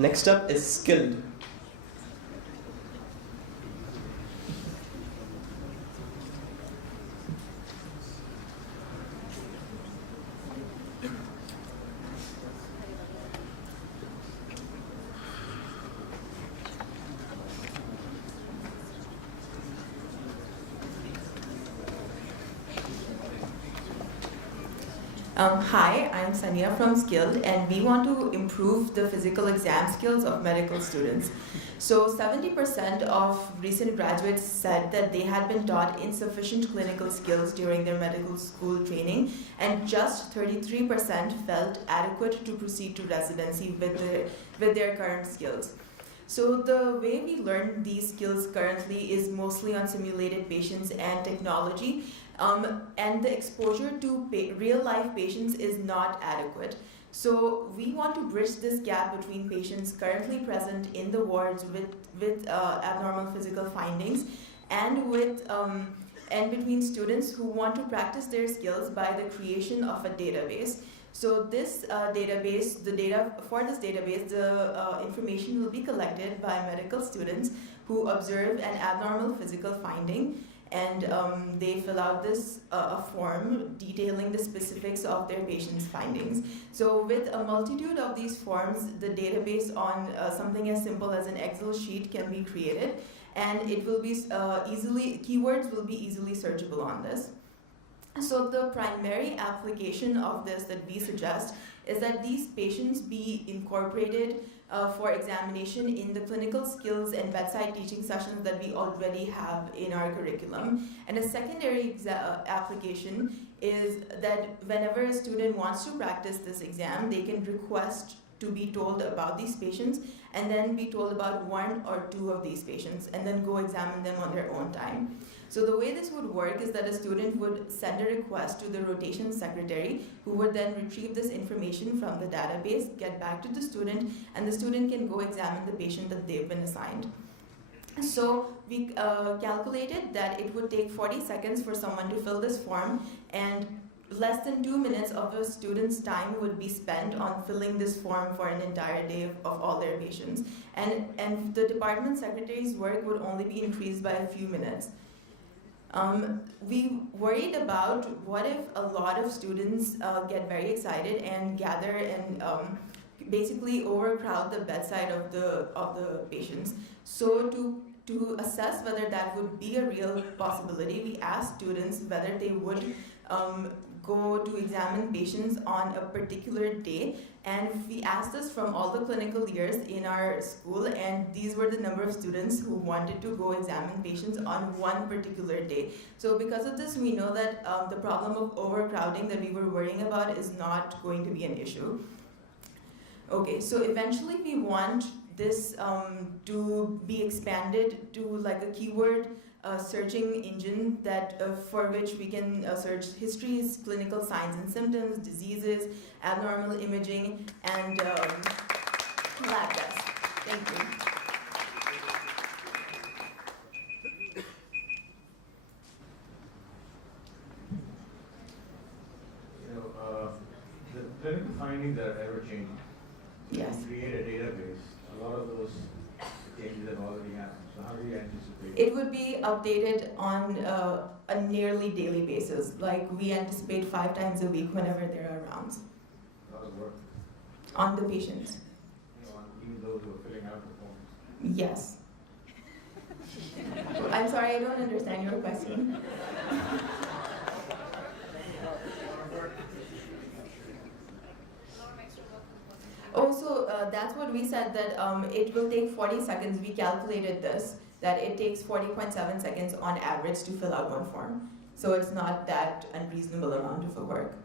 Next up is skilled. Hi, I'm Sania from Skilled, and we want to improve the physical exam skills of medical students. So 70% of recent graduates said that they had been taught insufficient clinical skills during their medical school training, and just 33% felt adequate to proceed to residency with their current skills. So the way we learn these skills currently is mostly on simulated patients and technology, and the exposure to real-life patients is not adequate. So we want to bridge this gap between patients currently present in the wards with abnormal physical findings and between students who want to practice their skills by the creation of a database. So this database, the information will be collected by medical students who observe an abnormal physical finding, and they fill out this a form detailing the specifics of their patient's findings. So with a multitude of these forms, the database on something as simple as an Excel sheet can be created, and it will be keywords will be easily searchable on this. So the primary application of this that we suggest is that these patients be incorporated for examination in the clinical skills and bedside teaching sessions that we already have in our curriculum. And a secondary application is that whenever a student wants to practice this exam, they can request to be told about these patients and then be told about one or two of these patients and then go examine them on their own time. So the way this would work is that a student would send a request to the rotation secretary, who would then retrieve this information from the database, get back to the student, and the student can go examine the patient that they've been assigned. So we calculated that it would take 40 seconds for someone to fill this form, and less than 2 minutes of a student's time would be spent on filling this form for an entire day of all their patients. And the department secretary's work would only be increased by a few minutes. We worried about what if a lot of students get very excited and gather and basically overcrowd the bedside of the patients. So to assess whether that would be a real possibility, we asked students whether they would go to examine patients on a particular day, and we asked this from all the clinical years in our school, and these were the number of students who wanted to go examine patients on one particular day. So because of this, we know that the problem of overcrowding that we were worrying about is not going to be an issue. Okay, so eventually we want this to be expanded to like a keyword searching engine that for which we can search histories, clinical signs and symptoms, diseases, abnormal imaging, and lab tests. Thank you. The clinical findings are ever changing. Yes. You create a database. A lot of those changes have already happened. So how do you anticipate? It would be updated on a nearly daily basis. Like we anticipate 5 times a week whenever there are rounds. A lot of work. On the patients. On even those who are filling out the forms. Yes. I'm sorry, I don't understand your question. Oh, so that's what we said, that it will take 40 seconds. We calculated this, that it takes 40.7 seconds on average to fill out one form. So it's not that unreasonable amount of work.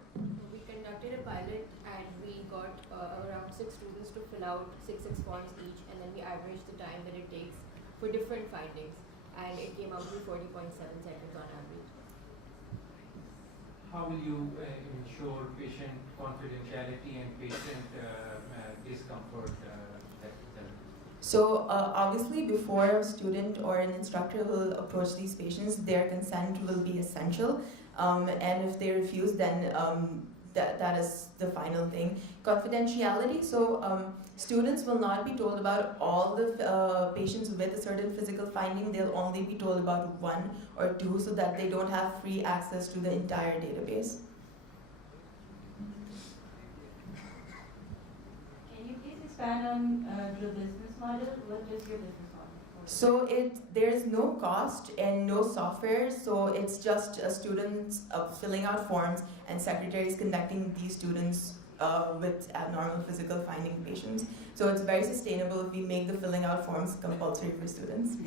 We conducted a pilot and we got around 6 students to fill out 6 forms each, and then we averaged the time that it takes for different findings, and it came out to 40.7 seconds on average. How will you ensure patient confidentiality and patient discomfort? So obviously before a student or an instructor will approach these patients, their consent will be essential. And if they refuse, then that is the final thing. Confidentiality, so students will not be told about all the patients with a certain physical finding. They'll only be told about one or two so that they don't have free access to the entire database. Can you please expand on the business model? What is your business model? So there's no cost and no software, so it's just students filling out forms and secretaries conducting these students with abnormal physical finding patients. So it's very sustainable if we make the filling out forms compulsory for students.